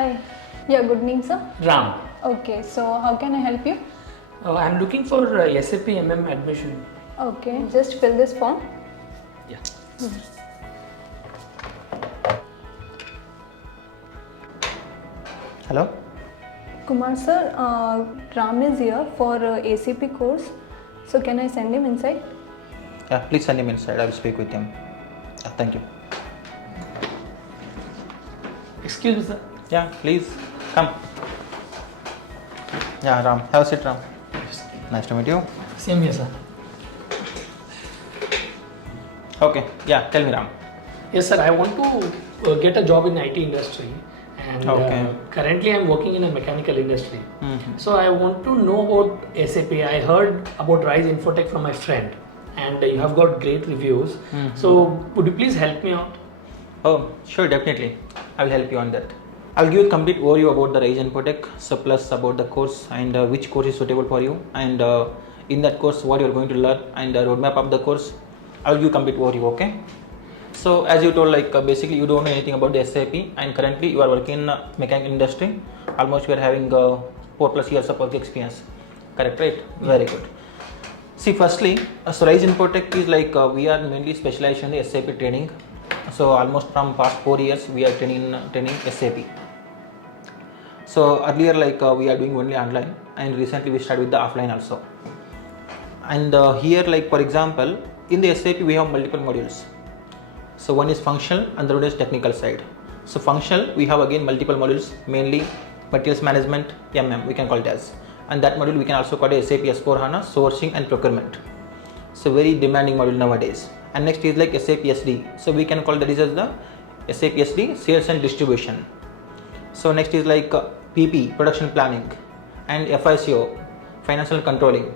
Hi. Yeah, good evening, sir. Ram. Okay, so how can I help you? I'm looking for SAP MM admission. Okay, just fill this form. Yeah. Hello? Kumar sir, Ram is here for ACP course. So can I send him inside? Yeah, please send him inside. I will speak with him. Thank you. Excuse me, sir. Yeah, please come. Yeah, Ram. Have a seat, Ram. Nice to meet you. Same here, sir. Okay. Yeah, tell me, Ram. Yes, sir. I want to get a job in IT industry, and Okay. Currently I'm working in a mechanical industry. Mm-hmm. So I want to know about SAP. I heard about riseinfotech from my friend, and you have got great reviews. Mm-hmm. So would you please help me out? Oh, sure, definitely. I will help you on that. I will give you a complete overview about the Infotech, so plus about the course and which course is suitable for you, and in that course what you are going to learn and the roadmap of the course. I will give you a complete overview. Okay. So as you told, like basically you don't know anything about the SAP, and currently you are working in mechanical industry. Almost you are having 4+ years of work experience. Correct, right? Very good. See, firstly, so Rise Infotech is like we are mainly specialized in the SAP training. So almost from past 4 years we are training SAP. So earlier like we are doing only online, and recently we started with the offline also. And here, like for example, in the SAP we have multiple modules. So one is functional and the other is technical side. So functional, we have again multiple modules, mainly materials management, MM we can call it as, and that module we can also call it SAP S/4HANA sourcing and procurement. So very demanding module nowadays. And next is like SAP SD. So we can call that as the SAP SD sales and distribution. So next is like PP production planning, and FICO financial controlling,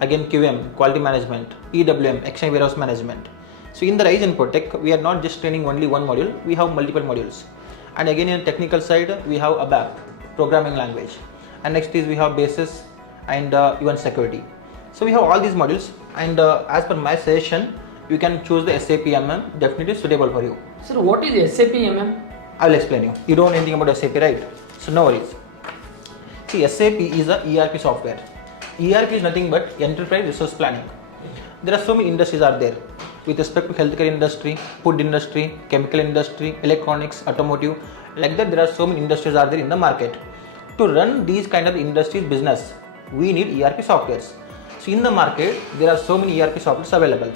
again QM quality management, EWM exchange warehouse management. So in the Rise Infotech, we are not just training only one module, we have multiple modules. And again in the technical side, we have ABAP programming language, and next is we have basis and even security. So we have all these modules, and as per my suggestion, you can choose the SAP MM, definitely suitable for you. Sir, what is SAP MM? I will explain you. You don't know anything about SAP, right? So no worries. See, SAP is a ERP software. ERP is nothing but enterprise resource planning. There are so many industries are there with respect to healthcare industry, food industry, chemical industry, electronics, automotive. Like that, there are so many industries are there in the market. To run these kind of industries business, we need ERP softwares. So in the market, there are so many ERP softwares available.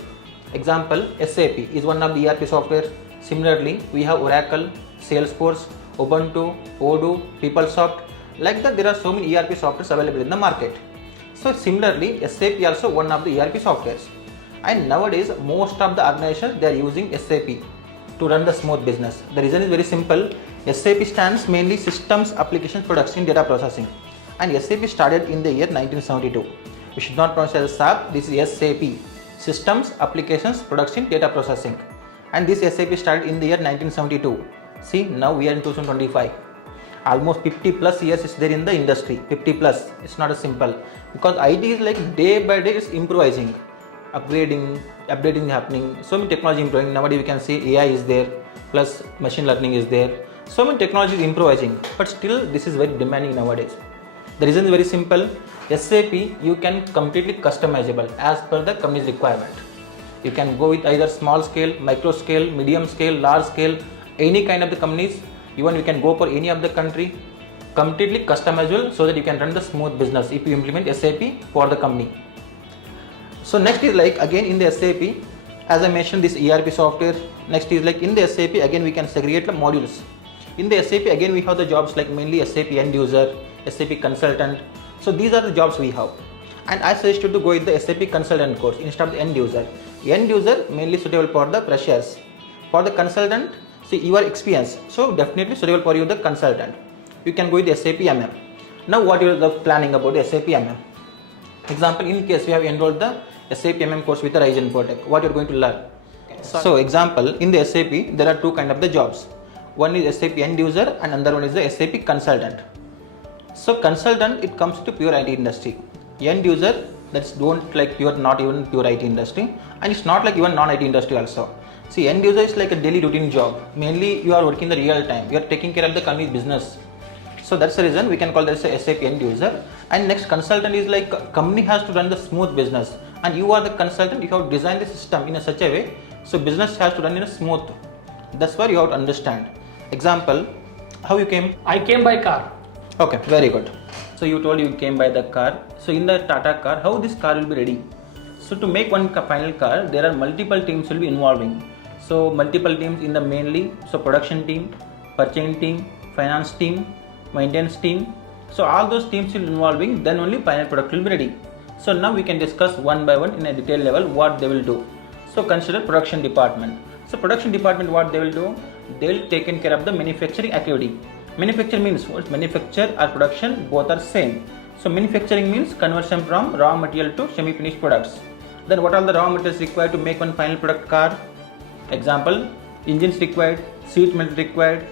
Example, SAP is one of the ERP software. Similarly, we have Oracle, Salesforce, Ubuntu, Odoo, PeopleSoft. Like that, there are so many ERP softwares available in the market. So similarly, SAP also one of the ERP softwares. And nowadays, most of the organizations they are using SAP to run the smooth business. The reason is very simple. SAP stands mainly Systems Applications Production Data Processing, and SAP started in the year 1972. We should not pronounce it as SAP. This is SAP, Systems Applications Production Data Processing, and this SAP started in the year 1972. See, now we are in 2025. Almost 50+ years is there in the industry. 50+. It's not as simple, because IT is like day by day it's improvising, updating happening. So many technology improving. Nowadays we can see AI is there, plus machine learning is there. So many technology is improvising, but still this is very demanding nowadays. The reason is very simple. SAP you can completely customizable as per the company's requirement. You can go with either small scale, micro scale, medium scale, large scale, any kind of the companies. Even you can go for any of the country, completely customizable, so that you can run the smooth business if you implement SAP for the company. So next is like again in the SAP, as I mentioned, this ERP software. Next is like in the SAP again we can segregate the modules. In the SAP again we have the jobs like mainly SAP end user, SAP consultant. So these are the jobs we have, and I suggest you to go with the SAP consultant course instead of the end user. End user mainly suitable for the freshers. For the consultant, see your experience, so definitely suitable for you the consultant. You can go with the SAP MM. Now what you are the planning about the SAP MM? Example, in case you have enrolled the SAP MM course with the Rise Infotech, what you are going to learn. So example, in the SAP there are two kind of the jobs. One is SAP end user and another one is the SAP consultant. So consultant, it comes to pure IT industry. End user, that's don't like pure, not even pure IT industry, and it's not like even non-IT industry also. See, end user is like a daily routine job. Mainly you are working the real time. You are taking care of the company's business. So that's the reason we can call this a SAP end user. And next, consultant is like company has to run the smooth business, and you are the consultant. You have designed the system in a such a way so business has to run in a smooth. That's where you have to understand. Example, how you came? I came by car. Okay, very good. So you told you came by the car. So in the Tata car, how this car will be ready? So to make one final car, there are multiple teams will be involving. So multiple teams in the mainly, so production team, purchasing team, finance team, maintenance team. So all those teams will involving, then only final product will be ready. So now we can discuss one by one in a detailed level what they will do. So consider production department. So production department, what they will do? They will take care of the manufacturing activity. Manufacture means what? Manufacture or production both are same. So manufacturing means conversion from raw material to semi-finished products. Then what are the raw materials required to make one final product car? Example, engines required, seat metal required,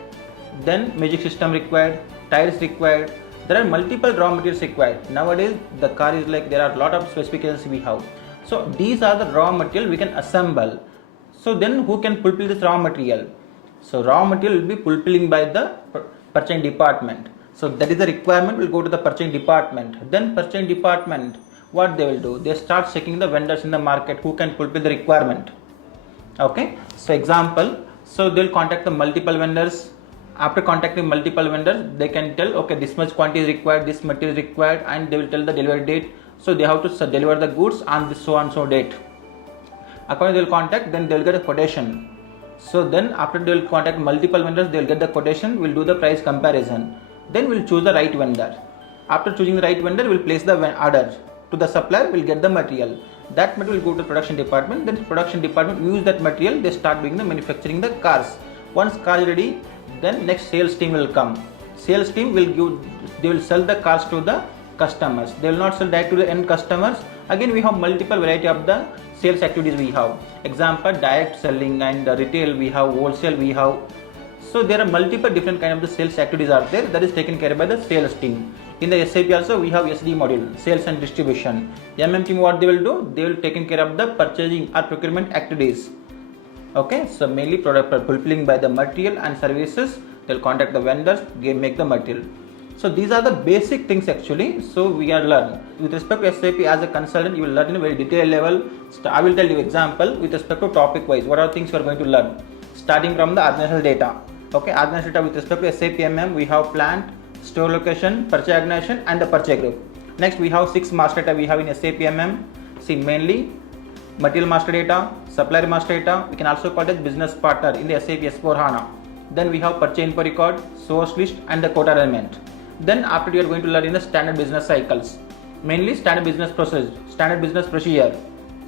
then magic system required, tires required. There are multiple raw materials required. Nowadays the car is like there are a lot of specifications we have. So these are the raw material we can assemble. So then who can fulfill this raw material? So raw material will be fulfilling by the purchasing department. So that is the requirement will go to the purchasing department. Then purchasing department, what they will do? They start checking the vendors in the market who can fulfill the requirement. Okay. So example, so they will contact the multiple vendors. After contacting multiple vendors, they can tell, okay, this much quantity is required, this material is required, and they will tell the delivery date. So they have to deliver the goods on this so and so date. According they will contact, then they will get a quotation. So then after they will contact multiple vendors, they will get the quotation, will do the price comparison. Then we will choose the right vendor. After choosing the right vendor, we will place the order to the supplier, will get the material. That material will go to production department. Then production department use that material, they start doing the manufacturing the cars. Once car is ready, then next sales team will come. Sales team will they will sell the cars to the customers. They will not sell direct to the end customers. Again, we have multiple variety of the sales activities we have. Example, direct selling and retail we have, wholesale we have. So there are multiple different kind of the sales activities are there that is taken care of by the sales team. In the SAP also we have SD module, sales and distribution. MM team, what they will do? They will taken care of the purchasing or procurement activities. Okay, so mainly product fulfilling by the material and services. They will contact the vendors, make the material. So these are the basic things actually. So we are learning with respect to SAP as a consultant. You will learn in a very detailed level. I will tell you example with respect to topic wise. What are things you are going to learn? Starting from the organizational data. Okay, organizational data with respect to SAP MM, we have plant, store location, purchase organization, and the purchase group. Next, we have 6 master data we have in SAP MM. See, mainly material master data, supplier master data. We can also call it business partner in the SAP S4 HANA. Then we have purchase info record, source list, and the quota element. Then after you are going to learn in the standard business cycles, mainly standard business process, standard business procedure.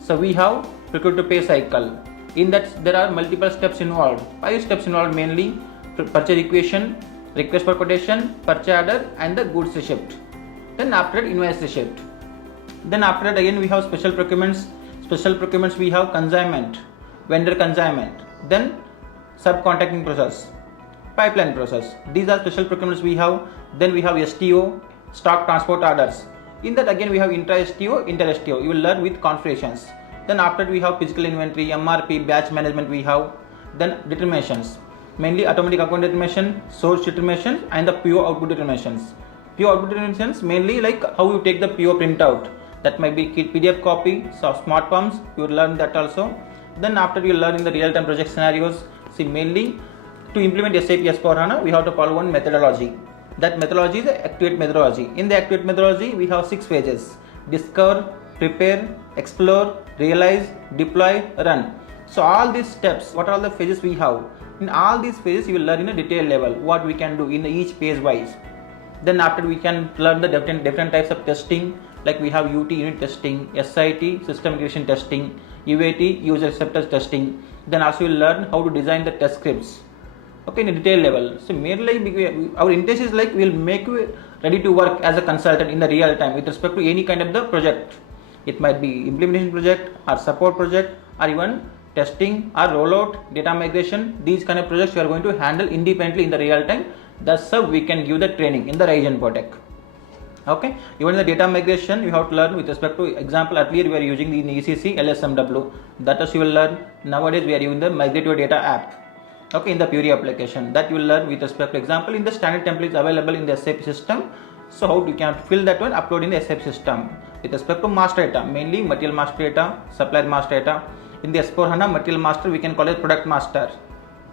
So we have procure to pay cycle. In that there are multiple steps involved. 5 steps involved, mainly purchase equation, request for quotation, purchase order, and the goods receipt. Then after that invoice receipt. Then after that again we have special procurements. Special procurements we have consignment, vendor consignment. Then subcontracting process, pipeline process. These are special procurements we have. Then we have STO, stock transport orders. In that again we have intra-STO, inter-STO. You will learn with configurations. Then after that we have physical inventory, MRP, batch management we have. Then determinations, mainly automatic account determination, source determination, and the PO output determinations. PO output determinations mainly like how you take the PO printout. That might be PDF copy, so smart forms. You will learn that also. Then after you learn in the real-time project scenarios. See, mainly to implement SAP S4 HANA, we have to follow one methodology. That methodology is the Activate methodology. In the Activate methodology, we have 6 phases: discover, prepare, explore, realize, deploy, run. So all these steps, what are all the phases we have? In all these phases, you will learn in a detailed level what we can do in each phase wise. Then after we can learn the different types of testing, like we have UT unit testing, SIT system integration testing, UAT user acceptance testing. Then also you will learn how to design the test scripts. Okay, in a detailed level. So mainly our intention is like we will make you ready to work as a consultant in the real time with respect to any kind of the project. It might be implementation project or support project or even testing or rollout, data migration. These kind of projects you are going to handle independently in the real time. That's how we can give the training in the riseinfotech. Okay, even in the data migration you have to learn with respect to example. Earlier we were using the ECC LSMW. That is you will learn. Nowadays we are using the migrate your data app. Okay, in the Puri application that you will learn with respect to example in the standard templates available in the SAP system. So how you can fill that one, upload in the SAP system. With respect to master data, mainly material master data, supplier master data. In the S4 HANA material master, we can call it product master.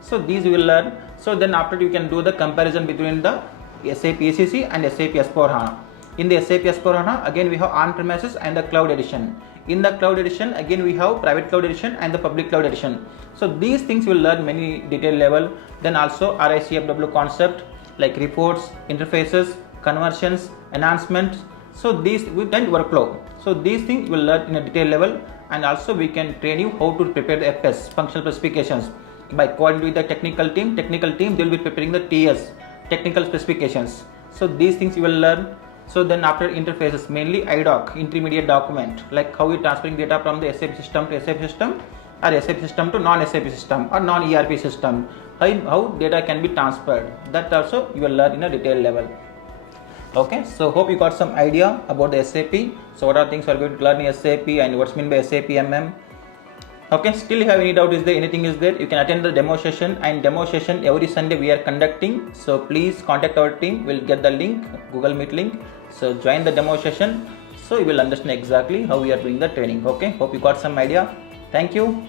So these we will learn. So then after you can do the comparison between the SAP ECC and SAP S4 HANA. In the SAP S4 HANA, again we have on-premises and the cloud edition. In the cloud edition, again we have private cloud edition and the public cloud edition. So these things will learn many detail level. Then also RICFW concept like reports, interfaces, conversions, enhancements. So these we then workflow. So these things will learn in a detail level, and also we can train you how to prepare the FS functional specifications by coordinating with the technical team. Technical team they will be preparing the TS technical specifications. So these things you will learn. So then after interfaces, mainly IDOC, intermediate document, like how we transferring data from the SAP system to SAP system, or SAP system to non-SAP system or non-ERP system, how data can be transferred. That also you will learn in a detailed level. Okay, so hope you got some idea about the SAP. So what are things you are going to learn in SAP and what's meant by SAP MM. Okay, still you have any doubt, is there anything is there, you can attend the demo session, and demo session every Sunday we are conducting. So please contact our team, we'll get the link, Google Meet link. So join the demo session, so you will understand exactly how we are doing the training. Okay, hope you got some idea. Thank you.